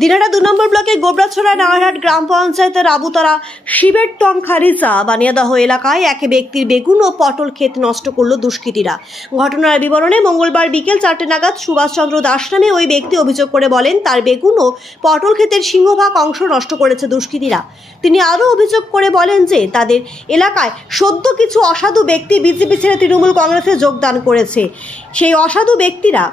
দিনাটা ২ নম্বর ব্লকে গোবরাছড়া নাগারহাট গ্রাম পঞ্চায়েতের আবুতারা শিবের টং খারিজা বানিয়াদাহ এলাকায় এক ব্যক্তির বেগুন ও পটল ক্ষেত নষ্ট করল দুষ্কৃতীরা। ঘটনার বিবরণে মঙ্গলবার বিকেল ৪টে নাগাদ সুভাষচন্দ্র দাস নামে ওই ব্যক্তি অভিযোগ করে বলেন তার বেগুন ও পটল ক্ষেতের সিংহভাগ অংশ নষ্ট করেছে দুষ্কৃতীরা। তিনি আরও অভিযোগ করে বলেন যে তাদের এলাকায় সদ্য কিছু অসাধু ব্যক্তি বিজেপি ছেড়ে তৃণমূল কংগ্রেসে যোগদান করেছে। সেই অসাধু ব্যক্তিরা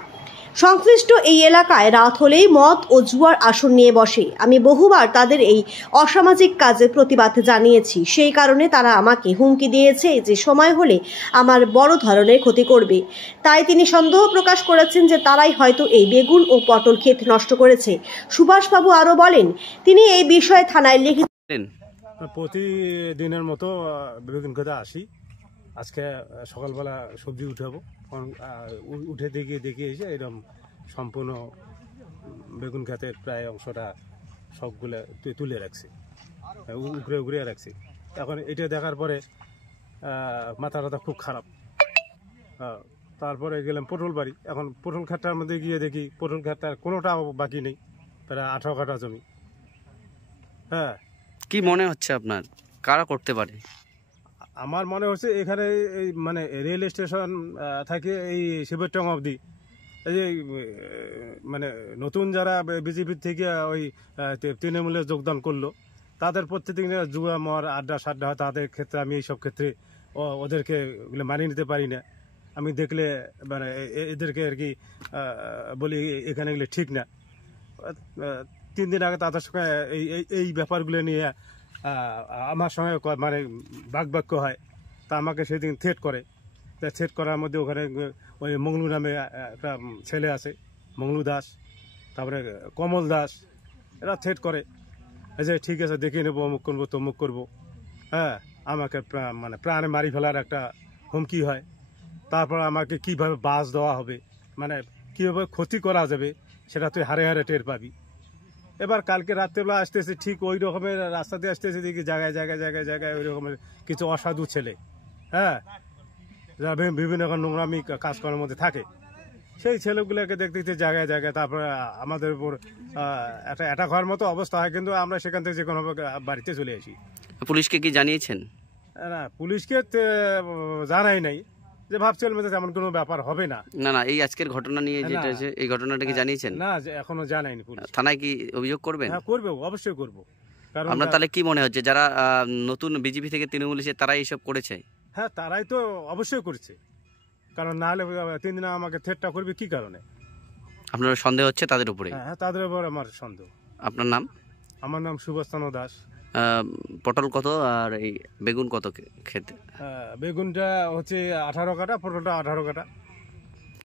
সংশ্লিষ্ট এই এলাকায় রাত হলেই মদ ও জুয়ার আসর নিয়ে বসে। আমি বহুবার তাদের এই অসামাজিক কাজের প্রতিবাদ জানিয়েছি, সেই কারণে তারা আমাকে হুমকি দিয়েছে যে সময় হলে আমার বড় ধরনের ক্ষতি করবে। তাই তিনি সন্দেহ প্রকাশ করেছেন যে তারাই হয়তো এই বেগুন ও পটল ক্ষেত নষ্ট করেছে। সুভাষবাবু আরও বলেন, তিনি এই বিষয়ে থানায় লিখেছেন। প্রতিদিনের মতো বেগুন খেতে আসি। আজকে সকালবেলা সবজি উঠাবো, উঠে দেখি এসে এরকম সম্পূর্ণ বেগুন ক্ষেতের প্রায় অংশটা সবগুলো তুলে রাখছি, উগড়ে রাখছি। এখন এটা দেখার পরে মাথাটা খুব খারাপ। তারপরে গেলাম পটল বাড়ি। এখন পটল ক্ষেতটার মধ্যে গিয়ে দেখি পটল ক্ষেতটার কোনোটাও বাকি নেই, প্রায় 18 কাঠা জমি। হ্যাঁ, কি মনে হচ্ছে আপনার কারা করতে পারে? আমার মনে হচ্ছে এখানে এই মানে রেল স্টেশন থাকে এই শিবেরটং অবধি, এই যে মানে নতুন যারা বিজেপির থেকে ওই তৃণমূলে যোগদান করলো তাদের প্রত্যেকদিন জুয়া মর আড্ডা সাড্ডা হয়। তাদের ক্ষেত্রে আমি এইসব ক্ষেত্রে ওদেরকে মানিয়ে নিতে পারি না। আমি দেখলে মানে এদেরকে আর কি বলি এখানে গেলে ঠিক না। 3 দিন আগে তাদের সঙ্গে এই ব্যাপারগুলো নিয়ে আমার সঙ্গে মানে বাকবাক্য হয়। তা আমাকে সেদিন থ্রেট করে। তা থ্রেট করার মধ্যে ওখানে ওই মংলু নামে একটা ছেলে আছে, মংলু দাস, তারপরে কমল দাস, এরা থ্রেট করে যে ঠিক আছে দেখিয়ে নেবো, অমুক করবো তমুক করবো। হ্যাঁ, আমাকে মানে প্রাণে মারি ফেলার একটা হুমকি হয়। তারপর আমাকে কিভাবে বাস দেওয়া হবে, মানে কীভাবে ক্ষতি করা যাবে সেটা তুই হারে হারে টের পাবি। এবার কালকে রাত্রেবেলা আসতেছে, ঠিক ওই রকমের রাস্তাতে আসতেছে, দেখি জায়গায় জায়গায় জায়গায় জায়গায় ওই রকমের কিছু অসাধু ছেলে, হ্যাঁ, যারা বিভিন্ন রকম নোংরামি কাজকর্মের মধ্যে থাকে, সেই ছেলেগুলোকে দেখতে জায়গায় জায়গায় তারপরে আমাদের উপর একটা অ্যাটাক হওয়ার মতো অবস্থা হয়। কিন্তু আমরা সেখান থেকে যে কোনোভাবে বাড়িতে চলে আসি। পুলিশকে কি জানিয়েছেন? না, পুলিশকে জানাই নাই, যে ভাবছিলাম যে তেমন কোনো ব্যাপার হবে না। না, এই আজকের ঘটনা নিয়ে যেটা আছে, এই ঘটনাটা কি জানিয়েছেন? না, এখনো জানাইনি। থানায় কি অভিযোগ করবেন? হ্যাঁ, করবো, অবশ্যই করবো। কারণ আপনার তাহলে কি মনে হচ্ছে যারা নতুন বিজেপি থেকে তৃণমূল এসে তারাই এইসব করেছে? হ্যাঁ, তারাই তো অবশ্যই করছে, কারণ না হলে 3 দিন আমাকে থ্রেটটা করবে কি কারণে? আপনার সন্দেহ হচ্ছে তাদের উপরে? হ্যাঁ, তাদের উপর আমার সন্দেহ। আপনার নাম? আমার নাম সুভাষচন্দ্র দাস। পটল কত আর এই বেগুন কত খেতে? বেগুনটা হচ্ছে 18 কাঠা, পটলটা 18 কাঠা।